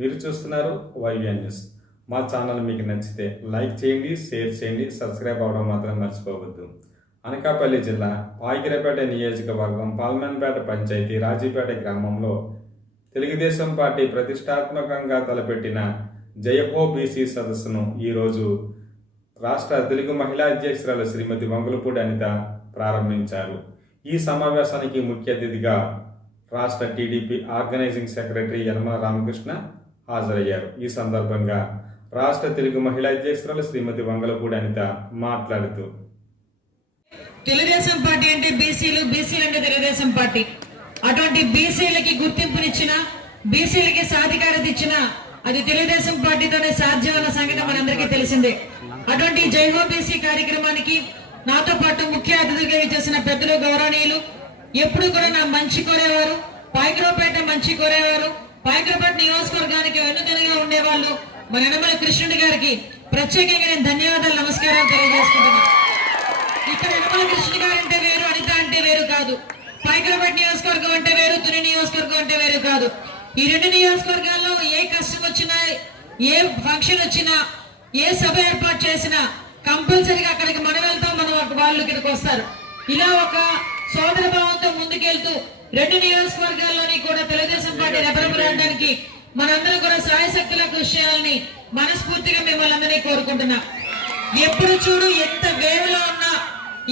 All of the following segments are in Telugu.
మీరు చూస్తున్నారు వైవిఎన్ న్యూస్. మా ఛానల్ మీకు నచ్చితే లైక్ చేయండి, షేర్ చేయండి, సబ్స్క్రైబ్ అవ్వడం మాత్రం మర్చిపోవద్దు. అనకాపల్లి జిల్లా పాయికిరపేట నియోజకవర్గం పాల్మన్పేట పంచాయతీ రాజీపేట గ్రామంలో తెలుగుదేశం పార్టీ ప్రతిష్టాత్మకంగా తలపెట్టిన జయహో బీసీ సదస్సును ఈరోజు రాష్ట్ర తెలుగు మహిళా అధ్యక్షురాలు శ్రీమతి వంగులపూడి అనిత ప్రారంభించారు. ఈ సమావేశానికి ముఖ్య అతిథిగా రాష్ట్ర టీడీపీ ఆర్గనైజింగ్ సెక్రటరీ యనమల రామకృష్ణ హాజరయ్యారు. ఈ సందర్భంగా రాష్ట్ర తెలుగు మహిళా అధ్యక్షురాలు శ్రీమతి వంగులపూడి అనిత మాట్లాడుతూ, తెలుగుదేశం పార్టీ అంటే బీసీలు, బీసీలు అంటే తెలుగుదేశం పార్టీ. అటువంటి బీసీలకి గుర్తింపునిచ్చిన, బీసీలకి సాధికారత ఇచ్చిన అది తెలుగుదేశం పార్టీతోనే సాధ్యమన్న సంగతి మనందరికీ తెలిసిందే. అటువంటి జైహో బీసీ కార్యక్రమానికి నాతో పాటు ముఖ్య అతిథిగా చేసిన పెద్దలు, గౌరవనీయులు, ఎప్పుడు కూడా నా మంచి కోరేవారు, పాయకరావుపేట మంచి కోరేవారు, పాయకరావుపేట నియోజకవర్గానికి వెన్నుదన్నుగా ఉండేవాళ్ళు మన యనమల కృష్ణుడి గారికి ప్రత్యేకంగా నేను ధన్యవాదాలు, నమస్కారాలు తెలియజేసుకుంటున్నాను. ఇక్కడ యనమల కృష్ణుడి గారు అంటే వేరు, అనిత అంటే వేరు కాదు. పాయకరావుపేట నియోజకవర్గం అంటే వేరు, తుని నియోజకవర్గం అంటే వేరు కాదు. ఈ రెండు నియోజకవర్గాల్లో ఏ కష్టం వచ్చినా, ఏ ఫంక్షన్ వచ్చినా, ఏ సభ ఏర్పాటు చేసినా కంపల్సరీగా అక్కడికి మనం వెళ్తాం, మన వాళ్ళు ఇక్కడికి వస్తారు. ఇలా ఒక సోదర భావంతో ముందుకెళ్తూ రెండు నియోజకవర్గాల్లోని కూడా తెలుగుదేశం పార్టీ రెపరెపలాడడానికి మనందరం కూడా సాయశక్తుల కృషి చేయాలని మనస్ఫూర్తిగా మిమ్మల్ని అందరినీ కోరుకుంటున్నా. ఎప్పుడు చూడు ఎంత వేవలో ఉన్నా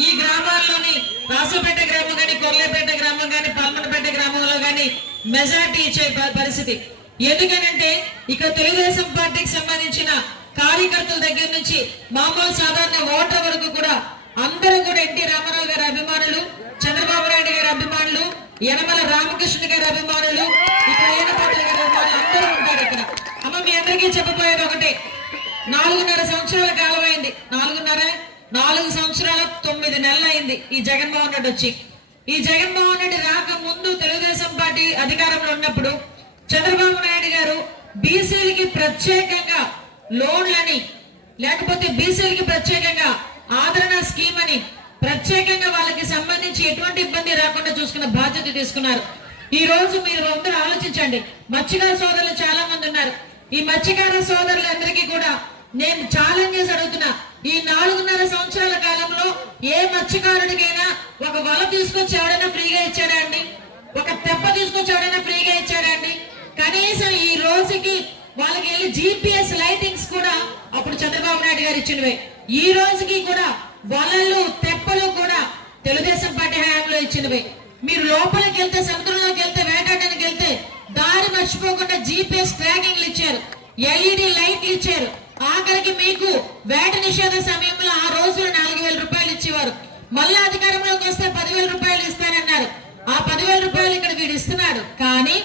ఈ గ్రామాల్లోని రాసపేట గ్రామం కానీ, కొర్లేపేట గ్రామం కానీ, పల్మనపేట గ్రామంలో కానీ మెజార్టీ ఇచ్చే పరిస్థితి. ఎందుకనంటే ఇక్కడ తెలుగుదేశం పార్టీకి సంబంధించిన కార్యకర్తల దగ్గర నుంచి మామూలు సాధారణ ఓటర్ వరకు కూడా అందరూ కూడా ఎన్టీ రామారావు గారి అభిమానులు, చంద్రబాబు నాయుడు గారి అభిమానులు, యనమల రామకృష్ణ గారి అభిమానులు, ఇక్కడ ఏనపాట్ల గారి అభిమానులు అందరూ ఉంటారు ఇక్కడ. అమ్మ మీ అందరికీ చెప్పబోయేది ఒకటే, 4.5 సంవత్సరాల కాలం అయింది. 4 సంవత్సరాల 9 నెలలు అయింది ఈ జగన్మోహన్ రెడ్డి వచ్చి. ఈ జగన్మోహన్ రెడ్డి రాక ముందు తెలుగుదేశం పార్టీ అధికారంలో ఉన్నప్పుడు చంద్రబాబు నాయుడు గారు బీసీలకి ప్రత్యేకంగా లోన్లని, లేకపోతే బీసీలకి ప్రత్యేకంగా ఆదరణ స్కీమ్ అని ప్రత్యేకంగా వాళ్ళకి సంబంధించి ఎటువంటి ఇబ్బంది రాకుండా చూసుకున్న బాధ్యత తీసుకున్నారు. ఈ రోజు మీరు అందరూ ఆలోచించండి, మత్స్యకార సోదరులు చాలా మంది ఉన్నారు. ఈ మత్స్యకార సోదరులందరికీ కూడా నేను ఛాలెంజ్ చేసి అడుగుతున్నా, ఈ 4.5 సంవత్సరాల కాలంలో ఏ మత్స్యకారుడికైనా ఒక వల తీసుకొచ్చి ఎవడైనా ఫ్రీగా ఇచ్చాడా అండి? ఒక తెప్ప తీసుకొచ్చి ఎవడైనా ఫ్రీగా ఇచ్చాడా అండి? కనీసం ఈ రోజుకి వాళ్ళకి వెళ్ళి GPS లైటింగ్స్ కూడా అప్పుడు చంద్రబాబు నాయుడు గారు ఇచ్చినవే. ఈ రోజుకి కూడా వలలు, తెప్పలు కూడా తెలుగుదేశం పార్టీ హయాంలో ఇచ్చినవే. మీరు లోపలికి వెళ్తే, సముద్రంలోకి వెళ్తే, వేటాడడానికి వెళ్తే దారి మర్చిపోకుండా GPS ట్రాకింగ్లు ఇచ్చారు, LED లైట్లు ఇచ్చారు. ఆఖరికి మీకు వేట నిషేధ సమయంలో ఆ రోజులు 4,000 రూపాయలు ఇచ్చేవారు. మళ్ళా అధికారంలోకి వస్తే 10,000 రూపాయలు ఇస్తానన్నారు. ఆ 10,000 రూపాయలు ఇక్కడ వీడు ఇస్తున్నాడు. కానీ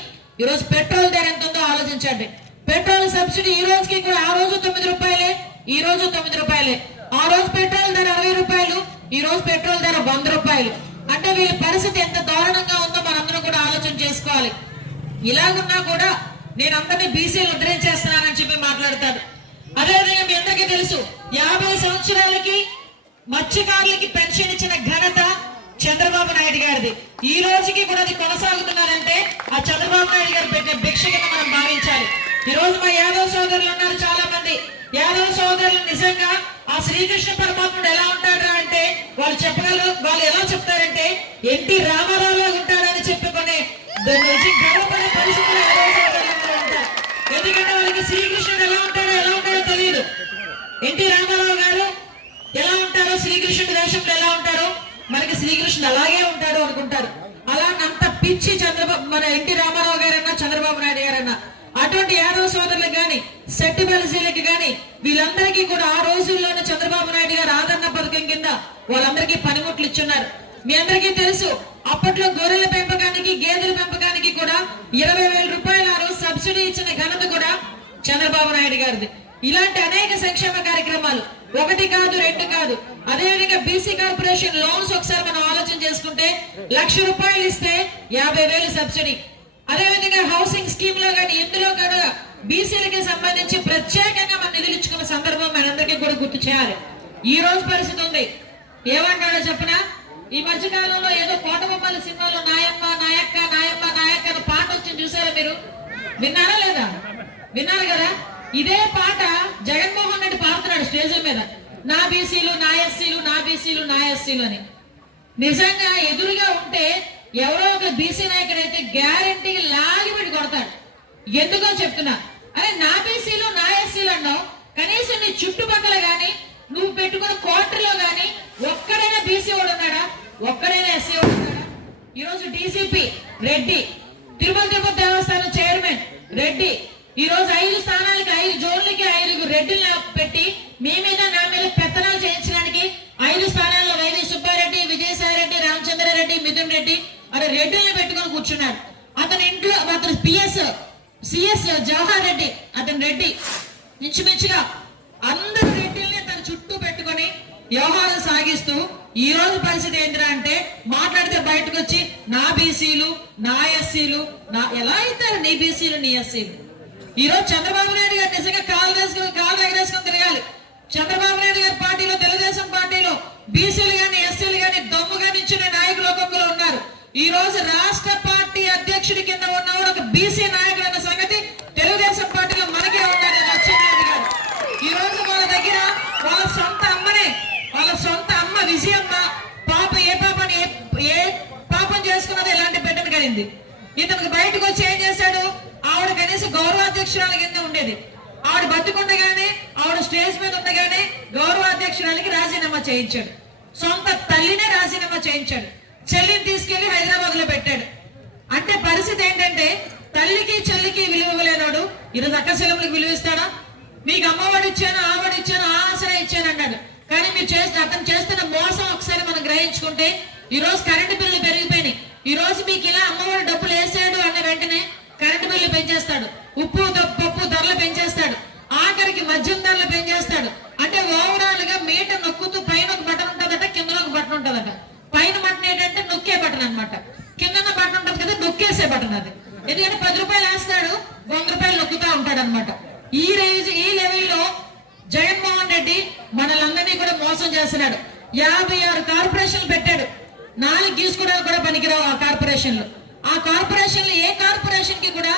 ఈరోజు పెట్రోల్ ధర ఎంత ఉందో ఆలోచించండి. పెట్రోల్ సబ్సిడీ ఈ రోజుకి కూడా, ఆ రోజు 9 రూపాయలే, ఈ రోజు 9 రూపాయలే. ఆ రోజు పెట్రోల్ ధర 60 రూపాయలు, ఈ రోజు పెట్రోల్ ధర 100 రూపాయలు. అంటే వీళ్ళ పరిస్థితి ఎంత దారుణంగా ఉందో మనందరం కూడా ఆలోచన చేసుకోవాలి. ఇలాగున్నా కూడా నేను అందరినీ బీసీలు ఉద్ధరించేస్తున్నానని చెప్పి మాట్లాడతాడు. అదేవిధంగా మీ అందరికీ తెలుసు, 50 సంవత్సరాలకి మత్స్యకారులకి పెన్షన్ ఇచ్చిన ఘనత చంద్రబాబు నాయుడు గారిది. ఈ రోజుకి కూడా అది కొనసాగుతున్నారంటే ఆ చంద్రబాబు నాయుడు గారు పెట్టిన భిక్ష కింద మనం భావించాలి. ఈ రోజు మా యాదవ సోదరులు ఉన్నారు చాలా మంది. యాదవ సోదరులు నిజంగా ఆ శ్రీకృష్ణ పరమాత్ముడు ఎలా ఉంటాడా అంటే వాళ్ళు చెప్పగలరు. వాళ్ళు ఎలా చెప్తారంటే ఎన్టీ రామారావులో ఉంటాడని చెప్పుకునే గర్వపడే పరిస్థితులు యాదవ సోదరులు ఉంటారు. ఎందుకంటే వాళ్ళకి శ్రీకృష్ణుడు ఎలా ఉంటాడో తెలియదు. ఎన్టీ రామారావు గారు ఎలా ఉంటారో, శ్రీకృష్ణుడి వేషంలో ఎలా ఉంటారో మనకి శ్రీకృష్ణుడు అలాగే ఉంటాడు అనుకుంటారు. అలానంత పిచ్చి మన ఎన్టీ రామారావు గారన్నా, చంద్రబాబు నాయుడు గారన్నా. అటువంటి యాదవ సోదరులకు గాని, శెట్టి బలిసీలకు గాని వీళ్ళందరికీ కూడా ఆ రోజుల్లోనే చంద్రబాబు నాయుడు గారు ఆదరణ పథకం కింద వాళ్ళందరికీ పనిముట్లు ఇచ్చున్నారు. మీ అందరికీ తెలుసు, అప్పట్లో గొర్రెల పెంపకానికి, గేదెల పెంపకానికి కూడా 20,000 రూపాయలు ఆ రోజు సబ్సిడీ ఇచ్చిన ఘనత కూడా చంద్రబాబు నాయుడు గారిది. ఇలాంటి అనేక సంక్షేమ కార్యక్రమాలు 1 కాదు 2 కాదు. అదేవిధంగా బీసీ కార్పొరేషన్ లోన్స్ ఒకసారి మనం ఆలోచన చేసుకుంటే 1,00,000 రూపాయలు ఇస్తే 50,000 సబ్సిడీ. అదేవిధంగా హౌసింగ్ స్కీమ్ లో కానీ, ఇందులో కూడా బీసీలకి సంబంధించి ప్రత్యేకంగా మనం నిధులు ఇచ్చుకున్న సందర్భం మనందరికీ కూడా గుర్తు చేయాలి. ఈ రోజు పరిస్థితి ఉంది, ఏమంటాడో చెప్పినా, ఈ మధ్యకాలంలో ఏదో కోటబొమ్మల సినిమాలో నాయమ్మ నాయక్క నాయమ్మ నాయక్క పాట వచ్చింది చూసారా మీరు? విన్నారా లేదా? విన్నారు కదా? ఇదే పాట జగన్మోహన్ రెడ్డి పాడుతున్నాడు స్టేజ్ల మీద, నా బీసీలు నా ఎస్సీలు, నా బీసీలు నా ఎస్సీలు అని. నిజంగా ఎదురుగా ఉంటే ఎవరో ఒక బీసీ నాయకుడు అయితే గ్యారంటీకి లాగి పెట్టి కొడతాడు. ఎందుకో చెప్తున్నా, అరే నా బీసీలు నా ఎస్సీలు అన్నావు, కనీసం నీ చుట్టుపక్కల గాని నువ్వు పెట్టుకున్న క్వార్టర్లో గాని ఒక్కడైనా బీసీ వాడు ఉన్నాడా? ఒక్కడైనా ఎస్సీ వాడు ఉన్నాడా? ఈరోజు డీసీపీ రెడ్డి, తిరుమల తిరుపతి దేవస్థానం చైర్మన్ రెడ్డి, ఈ రోజు 5 స్థానాలకి 5 జోన్లకి 5 రెడ్డిని పెట్టి మీ మీద నా మీద పెత్తనాలు చేయించడానికి 5 స్థానాల్లో వైవి సుబ్బారెడ్డి, విజయసాయిరెడ్డి, రామచంద్రారెడ్డి, మిథున్ రెడ్డి అరే రెడ్డిని పెట్టుకొని కూర్చున్నాడు. అతని ఇంట్లో అతను సిఎస్ జవహర్ రెడ్డి, అతని రెడ్డి, ఇంచుమించుగా అందరు రెడ్డిల్ని తన చుట్టూ పెట్టుకొని వ్యవహారం సాగిస్తూ ఈ రోజు పరిస్థితి ఏంటిరా అంటే మాట్లాడితే బయటకు వచ్చి నా బీసీలు నా ఎస్సీలు, నా ఎలా అవుతారు నీ బీసీలు నీ ఎస్సీలు? ఈ రోజు చంద్రబాబు నాయుడు గారు నిజంగా కాలు ఎగరేసుకొని తిరగాలి. చంద్రబాబు నాయుడు గారి పార్టీలో, తెలుగుదేశం పార్టీలో బీసీలు గాని ఎస్సీలు గాని దమ్ముగా నించిన నాయకులు ఒక్కొక్కరు ఉన్నారు. ఈ రోజు రాష్ట్ర పార్టీ అధ్యక్షుడి కింద ఉన్నవాడు ఒక బీసీ నాయకుడు అన్న సంగతి తెలుగుదేశం పార్టీలో మనకే ఉన్నాడు అచ్చెన్నాయుడు గారు. ఈ రోజు వాళ్ళ దగ్గర వాళ్ళ సొంత అమ్మ విజయమ్మ పాప ఏ పాపం చేసుకున్నది ఎలాంటి బిడ్డను కలిగింది. ఇతనికి బయటకు వచ్చి ఏం చేశాడు? ఆవిడ కనీసం గౌరవాధ్యక్షురాల కింద ఉండేది. ఆవిడ బతుకుండగానే, ఆవిడ స్టేజ్ మీద ఉండగానే గౌరవాధ్యక్షురాలకి రాజీనామా చేయించాడు. సొంత తల్లినే రాజీనామా చేయించాడు. చెల్లిని తీసుకెళ్లి హైదరాబాద్ లో పెట్టాడు. అంటే పరిస్థితి ఏంటంటే తల్లికి చెల్లికి విలువ ఇవ్వలేనాడు ఈరోజు అక్కశిలములకు విలువ ఇస్తాడా? మీకు అమ్మవాడు ఇచ్చాను, ఆవిడ ఇచ్చాను, ఆసరా ఇచ్చాను అన్నాడు. కానీ అతను చేస్తున్న మోసం ఒకసారి మనం గ్రహించుకుంటే ఈ రోజు కరెంటు బిల్లు పెరిగిపోయినాయి. ఈ రోజు మీకు ఇలా అమ్మవాడు డబ్బులు వేసాడు అన్న వెంటనే కరెంటు బిల్లు పెంచేస్తాడు, ఉప్పు పప్పు ధరలు పెంచేస్తాడు, ఆఖరికి మద్యం ధరలు పెంచేస్తాడు. అంటే ఓవరాల్ గా మీటర్ నొక్కుతూ పైన ఒక బటన్ ఉంటుందట, కింద ఒక బటన్ ఉంటుందట. పైన బటన్ ఏంటంటే నొక్కే బటన్ అనమాట, కింద బటన్ ఉంటుంది కదా నొక్కేసే బటన్ అది. ఎందుకంటే 10 రూపాయలు వేస్తాడు, 100 రూపాయలు నొక్కుతా ఉంటాడు అనమాట. ఈ లెవెల్లో జగన్మోహన్ రెడ్డి మనలందరినీ కూడా మోసం చేస్తున్నాడు. 56 కార్పొరేషన్లు పెట్టాడు. 4 గీసుకోవడానికి కూడా పనికిరావు ఆ కార్పొరేషన్లు. ఆ కార్పొరేషన్లు ఏ కార్పొరేషన్ కి కూడా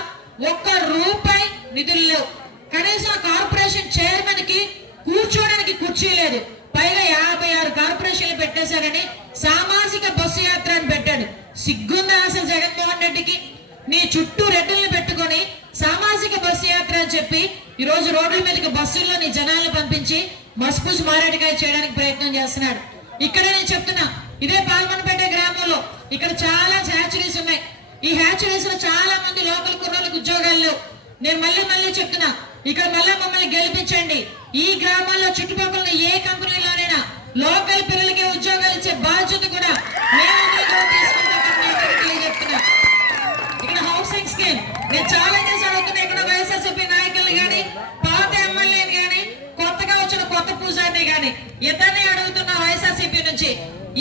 1 రూపాయి నిధులు లేవు. కనీసం ఆ కార్పొరేషన్ చైర్మన్ కి కూర్చోడానికి కుర్చీ లేదు. పైగా 56 కార్పొరేషన్లు పెట్టేశారని సామాజిక బస్సు యాత్ర అని పెట్టాడు. సిగ్గుందా అసలు జగన్మోహన్ రెడ్డికి? నీ చుట్టూ రెడ్డిల్ని పెట్టుకొని సామాజిక బస్సు యాత్ర అని చెప్పి ఈ రోజు రోడ్ల మీదకి బస్సుల్లో నీ జనాలను పంపించి మస్పూసి మారేడుకాయ చేయడానికి ప్రయత్నం చేస్తున్నాడు. ఇక్కడ నేను చెప్తున్నా, ఇదే పాల్మన్పేట గ్రామంలో ఇక్కడ చాలా హ్యాచరీస్ ఉన్నాయి. ఈ హ్యాచరీస్ లో చాలా మంది లోకల్ కుర్రోళ్ళకి ఉద్యోగాలు లేవు. నేను మళ్ళీ చెప్తున్నా, ఇక్కడ మళ్ళీ మమ్మల్ని గెలిపించండి. ఈ గ్రామాల్లో చుట్టుపక్కల ఏ కంపెనీలోనైనా లోకల్ పిల్లలకి ఉద్యోగాలు ఇచ్చే బాధ్యత కూడా చెప్తున్నా. ఇక్కడ హౌసింగ్ స్కీమ్ నేను ఛాలెంజెస్ అడుగుతున్నా. ఇక్కడ వైఎస్ఆర్సీపీ నాయకులు గాని, పాత ఎమ్మెల్యేని గాని, కొత్తగా వచ్చిన కొత్త పూజారిని గాని ఇద్దరిని అడుగుతున్నా వైఎస్ఆర్సీపీ నుంచి.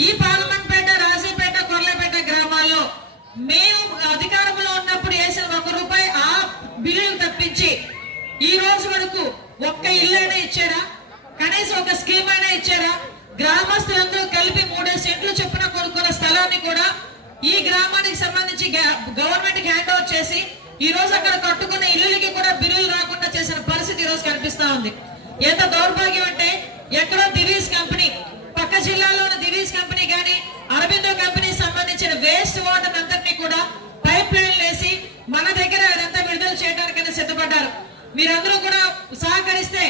ఈ పార్లమెంట్పేట, రాజీపేట, కొర్లపేట గ్రామాల్లో మేము అధికారంలో ఉన్నప్పుడు వేసిన 1 రూపాయి ఆ బిల్లులు తప్పించి ఈ రోజు వరకు ఒక్క ఇల్లు అయినా ఇచ్చారా? కనీసం ఒక స్కీమ్ అయినా ఇచ్చారా? గ్రామస్తులందరూ కలిపి 3 సెంట్లు చొప్పున కొనుక్కున్న స్థలాన్ని కూడా ఈ గ్రామానికి సంబంధించి గవర్నమెంట్ కి హ్యాండ్ ఓవర్ చేసి ఈ రోజు అక్కడ కట్టుకున్న ఇల్లులకి కూడా బిల్లులు రాకుండా చేసిన పరిస్థితి ఈ రోజు కనిపిస్తా ఉంది. ఎంత దౌర్భాగ్యం అంటే ఎక్కడో దివీస్ కంపెనీ, పక్క జిల్లాలో ఉన్న దివీస్ కంపెనీ కానీ, అరబిందో కంపెనీ సంబంధించిన వేస్ట్ వాటర్ అంతటినీ కూడా పైప్ లైన్ వేసి మన దగ్గర అదంతా విడుదల చేయడానికైనా సిద్ధపడ్డారు. మీరందరూ కూడా సహకరిస్తే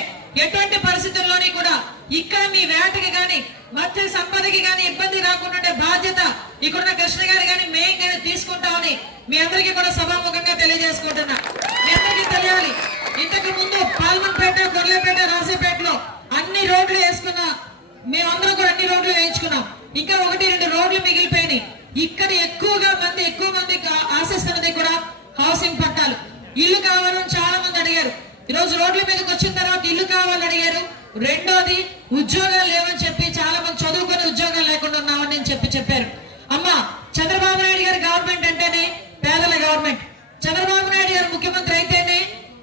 ఎటువంటి పరిస్థితుల్లోని కూడా ఇక్కడ మీ వేటకి గాని, మత్స్య సంపదకి గాని ఇబ్బంది రాకుండా బాధ్యత ఇక్కడున్న కృష్ణ గారు గాని మేము గాని తీసుకుంటామని మీ అందరికీ కూడా సభాముఖంగా తెలియజేసుకుంటున్నా. మీ అందరికీ తెలియాలి, ఇంతకు ముందు పాల్మన్పేట, గొర్రెపేట, రాజీపేటలో అన్ని రోడ్లు వేసుకున్నా, మేమందరం కూడా అన్ని రోడ్లు వేయించుకున్నాం. ఇంకా 1-2 రోడ్లు మిగిలిపోయినాయి. ఇక్కడ ఎక్కువ మంది ఆశిస్తున్నది కూడా హౌసింగ్ పట్టాలు, ఇల్లు కావాలని చాలా మంది అడిగారు. ఈ రోజు రోడ్ల మీదకి వచ్చిన తర్వాత ఇల్లు కావాలని అడిగారు. రెండోది ఉద్యోగాలు లేవని చెప్పి చాలా మంది చదువుకుని ఉద్యోగాలు లేకుండా ఉన్నామని చెప్పారు. అమ్మా, చంద్రబాబు నాయుడు గారి గవర్నమెంట్ అంటేనే పేదల గవర్నమెంట్. చంద్రబాబు నాయుడు గారు ముఖ్యమంత్రి అయితేనే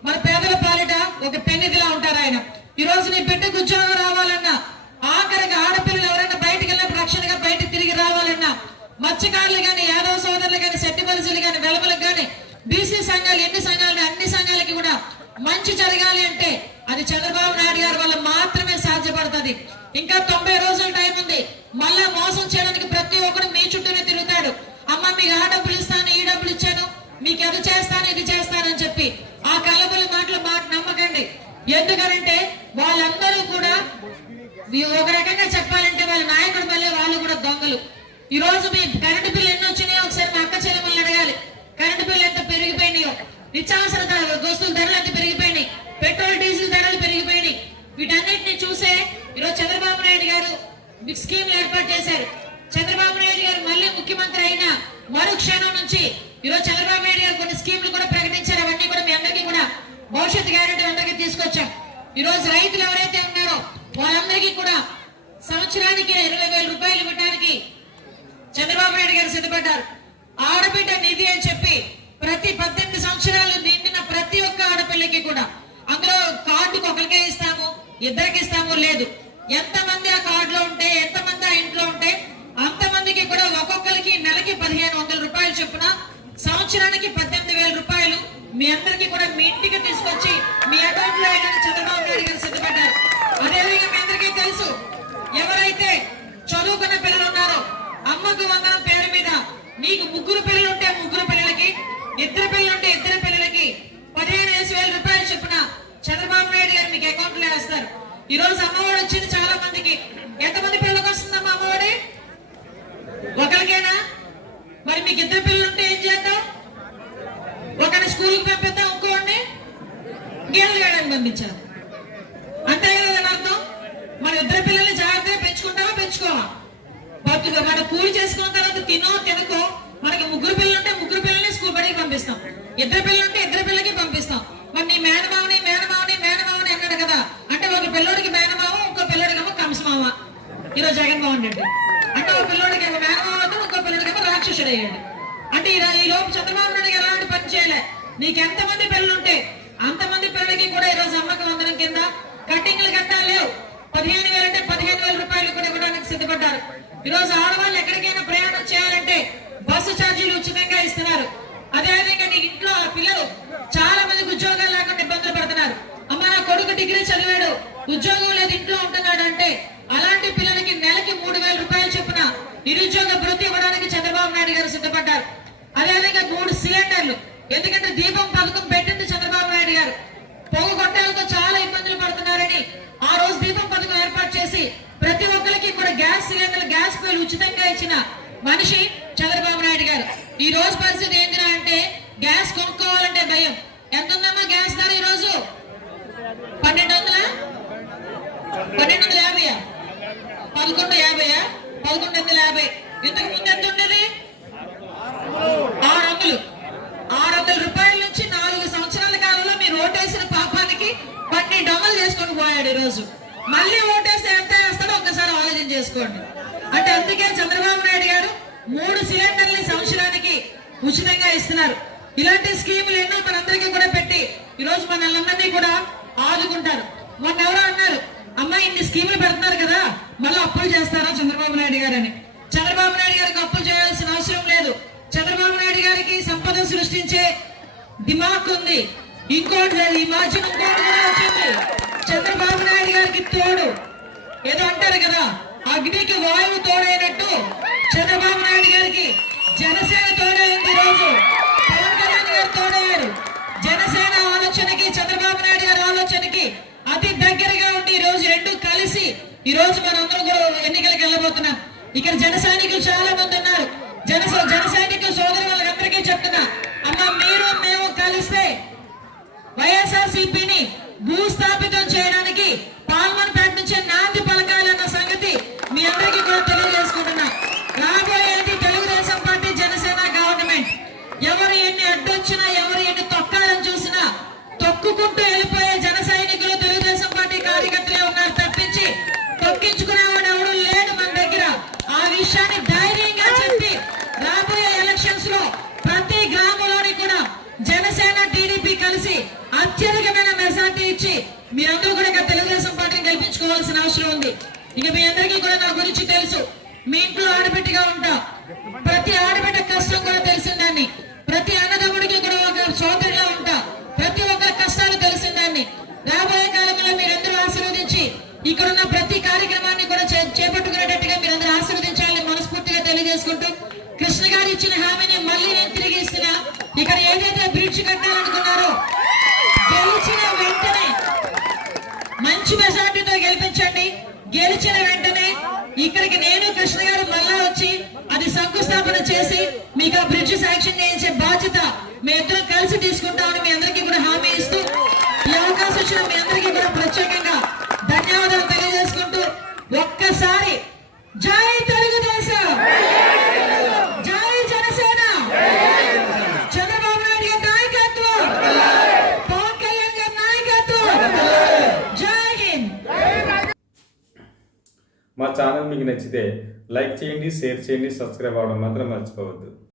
మన పేదల పాలిట ఒక పెన్నిదిలా ఉంటారు ఆయన. ఈ రోజు నీ బిడ్డకు ఉద్యోగం రావాలన్నా, ఆఖరికి ఆడపిల్లలు ఎవరైనా బయటకు వెళ్ళినప్పుడు రక్షణగా బయటకు తిరిగి రావాలన్నా, మత్స్యకారులు గాని, యాదవ సోదరులు గాని, సెట్టిమలసీలు గాని, వెలమలకు గాని, బీసీ సంఘాలు ఎన్ని సంఘాలు, అన్ని సంఘాలకి కూడా మంచి జరగాలి అంటే అది చంద్రబాబు నాయుడు గారి వల్ల మాత్రమే సాధ్యపడుతుంది. ఇంకా 90 రోజుల టైం ఉంది. మళ్ళా మోసం చేయడానికి ప్రతి ఒక్కరు మీ చుట్టూనే తిరుగుతాడు. అమ్మ మీకు ఆ డబ్బులు ఇస్తాను, ఈ డబ్బులు ఇచ్చాను, మీకు అది చేస్తాను, ఇది చేస్తానని చెప్పి ఆ కల్లబుల్లి మాటలు నమ్మకండి. ఎందుకనంటే వాళ్ళందరూ కూడా ఒక రకంగా చెప్పాలంటే వాళ్ళ నాయకుడు మళ్ళీ వాళ్ళు కూడా దొంగలు. ఈ రోజు మీ కరెంటు బిల్లు ఎన్ని వచ్చినాయో ఒకసారి మా అక్క చెల్లెమ్మల్ని అడగాలి. కరెంటు బిల్లు ఎంత పెరిగిపోయినాయో, నిత్యావసర వస్తువుల ధరలు ఎంత పెరిగిపోయినాయి, పెట్రోల్ డీజిల్ ధరలు పెరిగిపోయినాయి. వీటన్నిటిని చూసే ఈరోజు చంద్రబాబు నాయుడు గారు స్కీమ్లు ఏర్పాటు చేశారు. చంద్రబాబు నాయుడు గారు మళ్ళీ ముఖ్యమంత్రి అయిన మరుక్షణం నుంచి ఈరోజు చంద్రబాబు నాయుడు గారు కొన్ని స్కీమ్లు కూడా ప్రకటించారు. అవన్నీ కూడా మీ అందరికీ కూడా భవిష్యత్ గ్యారెంటీ అందరికీ తీసుకొచ్చాం. ఈ రోజు రైతులు ఎవరైతే ఉన్నారో వాళ్ళందరికీ కూడా సంవత్సరానికి 20,000 రూపాయలు ఇవ్వడానికి చంద్రబాబు నాయుడు గారు సిద్ధపడ్డారు. ఆడబిడ్డ నిధి అని చెప్పి ప్రతి 18 సంవత్సరాలు నిండిన ప్రతి ఒక్క ఆడపిల్లకి కూడా అందులో కార్డుకు ఒకరికే ఇస్తాము, ఇద్దరికి ఇస్తాము లేదు. ఎంతమంది ఆ కార్డులో ఉంటే, ఎంతమంది ఆ ఇంట్లో ఉంటే అంతమందికి కూడా ఒక్కొక్కరికి నెలకి 1,500 రూపాయలు చొప్పున సంవత్సరానికి 18,000 రూపాయలు మీ అందరికీ కూడా మీ ఇంటికి తీసుకొచ్చి మీ అకౌంట్ లో వేయడానికి చంద్రబాబు నాయుడు గారు సిద్ధపడ్డారు. అదేవిధంగా మీ అందరికీ తెలుసు, ఎవరైతే చదువుకున్న పిల్లలు ఉన్నారో అమ్మకు వందనం పేరు మీద మీకు 3 పిల్లలు ఉంటే 3 పిల్లలకి, 2 పిల్లలు ఉంటే 2 పిల్లలకి 15,000 రూపాయలు చొప్పున చంద్రబాబు నాయుడు గారు మీకు అకౌంట్ లో వేస్తారు. ఈ రోజు అమ్మఒడి వచ్చింది చాలా మందికి. ఎంతమంది పిల్లలకు వస్తుందమ్మా అమ్మఒడి? ఒకరికేనా? మరి మీకు 2 పిల్లలు ఉంటే ఏం చేద్దాం? ఒకరిని స్కూల్కి పంపిద్దాం, ఇంకోండి గేదెలు వేయడానికి పంపించాం. అంతే కదా అర్థం? మన 2 పిల్లల్ని జాగ్రత్తగా పెంచుకుంటామా, పెంచుకోవా? మన కూలి చేసుకున్న తర్వాత తినకో మనకి 3 పిల్లలు ఉంటే 3 పిల్లల్ని స్కూల్ బడికి పంపిస్తాం, 2 పిల్లలు ఉంటే 2 పిల్లలకి పంపిస్తాం. మరి నీ మేనమావని అన్నాడు కదా, అంటే ఒక పిల్లోడికి మేనమావ, ఇంకో పిల్లోడికేమో కంసమావ. ఈరోజు జగన్మోహన్ రెడ్డి అంటే ఒక పిల్లోడికి మేనమావ, ఇంకో పిల్లోడికేమో రాక్షసుడు అయ్యాడు. అంటే ఈ లోపు చంద్రబాబు నాయుడు గారు అలాంటి పని చేయలే. నీకు ఎంతమంది పిల్లలు ఉంటే అంతమంది పిల్లలకి కూడా ఈ రోజు అమ్మక వందనం కింద కట్టింగ్లు కట్టాలి లేవు. 15,000 అంటే 15,000 రూపాయలు కూడా ఇవ్వడానికి సిద్ధపడ్డారు. ఈ రోజు ఆడవాళ్ళు ఎక్కడికైనా ప్రయాణం చేయాలంటే బస్సు ఛార్జీలు ఉచితంగా ఇస్తున్నారు. అదేవిధంగా నీ ఇంట్లో పిల్లలు చాలా మందికి ఉద్యోగాలు లేకుండా ఇబ్బందులు పడుతున్నారు. అమ్మ నా కొడుకు డిగ్రీ చదివాడు, ఉద్యోగం లేదు, ఇంట్లో ఉంటున్నాడు అంటే అలాంటి పిల్లలకి నెలకి 3,000 రూపాయలు చొప్పున నిరుద్యోగ భృతి ఇవ్వడానికి చంద్రబాబు నాయుడు గారు సిద్ధపడ్డారు. అదేవిధంగా 3 సిలిండర్లు, ఎందుకంటే దీపం పథకం పెట్టింది చంద్రబాబు నాయుడు గారు. పొగ గొట్టాలతో చాలా ఇబ్బందులు పడుతున్నారని ఆ రోజు దీపం పథకం ఏర్పాటు చేసి ప్రతి ఒక్కరికి కూడా గ్యాస్ సిలిండర్లు, గ్యాస్ పొయ్యిలు ఉచితంగా ఇచ్చిన మనిషి చంద్రబాబు నాయుడు గారు. ఈ రోజు పరిస్థితి ఏంటినా అంటే గ్యాస్ కొనుక్కోవాలంటే భయం. ఎంత ఉందమ్మా గ్యాస్ ధర ఈ రోజు? 1,250? 1,150? 1,150? ఇంతకు ముందు ఎంత ఉండేది? 600 రూపాయల నుంచి 4 సంవత్సరాల కాలంలో మీరు ఓటేసిన పాపానికి 12 డబ్బులు చేసుకొని పోయాడు. ఈ రోజు మళ్ళీ ఓటేస్తే ఎంత వేస్తాడో ఒక్కసారి ఆలోచన చేసుకోండి. అంటే అందుకే చంద్రబాబు నాయుడు గారు 3 సిలిండర్లు సంవత్సరానికి ఉచితంగా ఇస్తున్నారు. ఇలాంటి స్కీములు ఎన్నో మనందరికీ కూడా పెట్టి ఈ రోజు మనల్ని కూడా ఆదుకుంటారు. మొన్న ఎవరో అన్నారు, అమ్మా ఇన్ని స్కీములు పెడుతున్నారు కదా మళ్ళీ అప్పులు చేస్తారా చంద్రబాబు నాయుడు గారు అని. చంద్రబాబు నాయుడు గారికి అప్పులు చేయాల్సిన అవసరం లేదు. చంద్రబాబు నాయుడు గారికి సంపద సృష్టించే దిమాగ్ ఉంది. ఇంకోటి ఈ మధ్యన ఇంకోటి కూడా వచ్చింది. చంద్రబాబు నాయుడు గారికి తోడు ఏదో అంటారు కదా, అగ్నికి వాయువు తోడైనట్టు చంద్రబాబు నాయుడు గారికి జనసేన తోడైంది. రోజు పవన్ కళ్యాణ్ గారు తోడయ్యారు. జనసేన ఆలోచనకి చంద్రబాబు నాయుడు గారి ఆలోచనకి అతి దగ్గరగా ఉండి ఈ రోజు 2 కలిసి ఈ రోజు మనందరం కూడా ఎన్నికలకు వెళ్ళబోతున్నాం. ఇక్కడ జన సైనికులు చాలా మంది ఉన్నారు. జన సైనికులు సోదరు వాళ్ళందరికీ చెప్తున్నా, అమ్మ మీరు మేము కలిస్తే వైఎస్ఆర్సీపీని భూస్థాపితం చేయడానికి పాల్మన్పేట నుంచి నాంది పలకాలన్న సంగతి మీ అందరికీ కూడా తెలియజేసుకుంటున్నా. రాబోయేది తెలుగుదేశం పార్టీ జనసేన గవర్నమెంట్. ఎవరు ఎన్ని అడ్డొచ్చినా, ఎవరు ఎన్ని తొక్కాలని చూసినా తొక్కుకుంటూ వెళ్ళిపోయే జన సైనికులు తెలుగుదేశం పార్టీ కార్యకర్తలే ఉన్నారు తప్పించి తొక్కించుకునేవాడు ఎవరు లేడు మన దగ్గర. ఆ విషయాన్ని ధైర్యంగా చెప్పి రాబోయే ఎలక్షన్స్ లో ప్రతి గ్రామంలోని కూడా జనసేన టీడీపీ కలిసి అత్యధికమైన మెజార్టీ ఇచ్చి మీరందరూ కూడా తెలుగుదేశం పార్టీని గెలిపించుకోవాల్సిన అవసరం ఉంది. ఇక మీ అందరికీ కూడా నా గురించి తెలుసు. మీ ఇంట్లో ఆడబిడ్డగా ఉంటా. ప్రతి ఆడబిడ్డ కష్టం కూడా తెలిసిందాన్ని, ప్రతి అన్నదమ్ముడికి కూడా ఒక సోదరులా ఉంటా. ప్రతి ఒక్కరి కష్టాలు తెలిసిందాన్ని. ఎవరైతే బ్రిడ్జ్ కట్టాలనుకున్నారో గెలిచిన వెంటనే మంచి మెజార్టీతో గెలిపించండి. గెలిచిన వెంటనే ఇక్కడికి నేను కృష్ణ గారు మళ్ళా వచ్చి అది శంకుస్థాపన చేసి మీకు ఆ బ్రిడ్జ్ శాంక్షన్ చేయించే బాధ్యత మీ ఇద్దరం కలిసి తీసుకుంటామని మీ అందరికీ కూడా హామీ ఇస్తూ ఈ అవకాశం ఇచ్చిన మీ అందరికీ కూడా ప్రత్యేకంగా ధన్యవాదాలు తెలియజేసుకుంటూ ఒక్కసారి జై తెలుగుదేశం, జై జనసేన, చంద్రబాబు నాయుడు గారి నాయకత్వం, పవన్ కళ్యాణ్ గారి నాయకత్వం, జై హింద్. మా ఛానల్ మీకు నచ్చితే లైక్ చేయండి, షేర్ చేయండి, సబ్స్క్రైబ్ అవ్వడం మాత్రం మర్చిపోవద్దు.